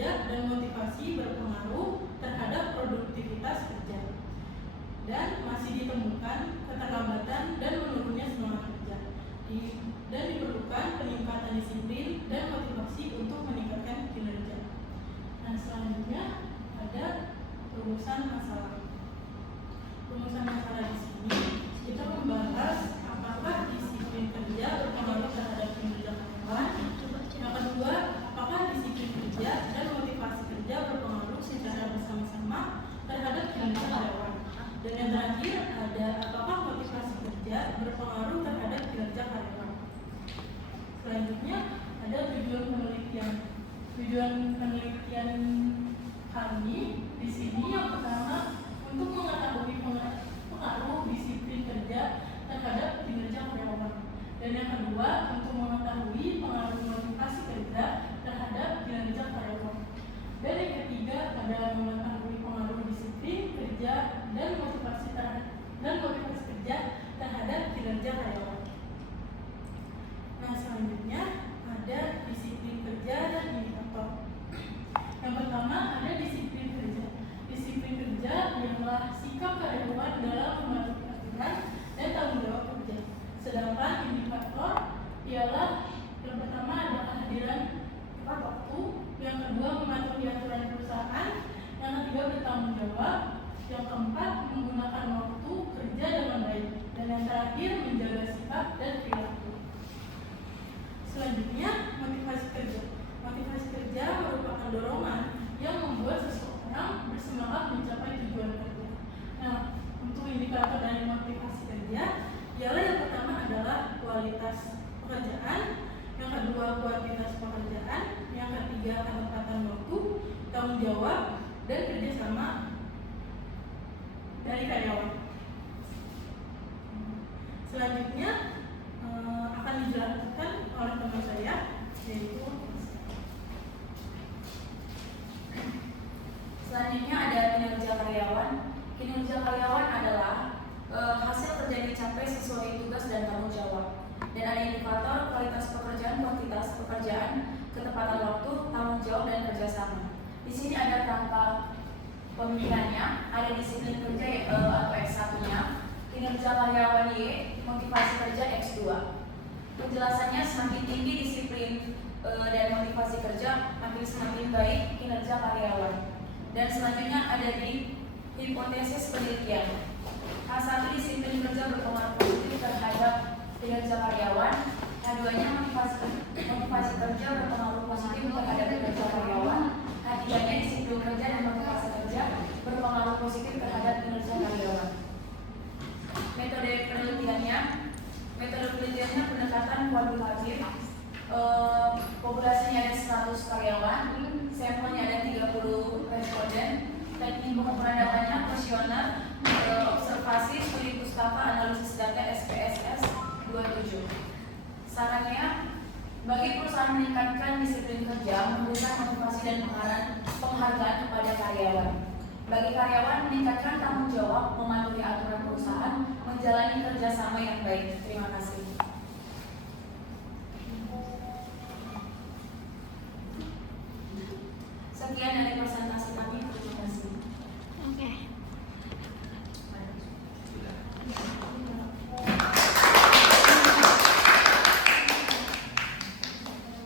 kerja dan motivasi berpengaruh terhadap produktivitas kerja. Dan masih ditemukan keterlambatan dan menurunnya semangat kerja. Dan diperlukan peningkatan disiplin dan motivasi untuk meningkatkan kinerja. Nah, selanjutnya ada rumusan masalah. Rumusan masalah di sini kita membahas apakah disiplin kerja berpengaruh terhadap kinerja karyawan. Yang kedua, apakah disiplin kerja dan motivasi kerja berpengaruh secara bersama-sama terhadap kinerja karyawan. Dan yang terakhir ada apakah motivasi kerja berpengaruh terhadap kinerja karyawan. Selanjutnya ada tujuan penelitian. Tujuan penelitian kami di sini yang pertama untuk mengetahui pengaruh disiplin kerja terhadap kinerja karyawan. Dan yang kedua untuk mengetahui pengaruh motivasi kerja terhadap kinerja karyawan. Dan yang ketiga adalah mengetahui pengaruh disiplin kerja dan motivasi kerja terhadap kinerja karyawan. Nah, selanjutnya ada disiplin kerja dan indikator. Yang pertama ada disiplin kerja. Disiplin kerja ialah sikap karyawan dalam mematuhi aturan dan tanggung jawab kerja. Sedangkan indikator ialah yang pertama adalah kehadiran tepat waktu, yang kedua mematuhi aturan perusahaan, yang ketiga bertanggung jawab, yang keempat menggunakan waktu kerja dengan baik, dan yang terakhir menjaga sikap dan perilaku. Selanjutnya motivasi kerja. Motivasi kerja merupakan dorongan yang membuat seseorang bersemangat mencapai tujuan kerja. Nah, untuk indikator dari motivasi kerja ialah yang pertama adalah kualitas pekerjaan, yang kedua kuantitas pekerjaan, yang ketiga ketepatan waktu, tanggung jawab, dan kerjasama dari karyawan. Selanjutnya akan dijelaskan oleh teman saya, yaitu selanjutnya ada kinerja karyawan. Kinerja karyawan adalah hasil kerja yang dicapai sesuai tugas dan tanggung jawab. Dan ada indikator kualitas pekerjaan, kuantitas pekerjaan, ketepatan waktu, tanggung jawab, dan kerjasama. Di sini ada rangka pemikirannya, ada disiplin kerja atau X1-nya, kinerja karyawan Y, motivasi kerja X2. Penjelasannya semakin tinggi disiplin dan motivasi kerja, semakin baik kinerja karyawan. Dan selanjutnya ada di hipotesis penelitian. A1 disiplin kerja berpengaruh positif terhadap kinerja karyawan. A2-nya motivasi kerja berpengaruh positif terhadap kinerja karyawan. A3-nya disiplin kerja dan motivasi kerja berpengaruh positif terhadap kinerja karyawan. Metode penelitiannya pendekatan kualitatif. Populasinya ada 100 karyawan, sampelnya ada 30 responden. Teknik pengumpulan datanya kuesioner, observasi, studi pustaka, analisis data SPSS 27. Sarannya, bagi perusahaan meningkatkan disiplin kerja, memberikan motivasi dan penghargaan kepada karyawan. Bagi karyawan, meningkatkan tanggung jawab, mematuhi aturan perusahaan, menjalani kerjasama yang baik. Terima kasih.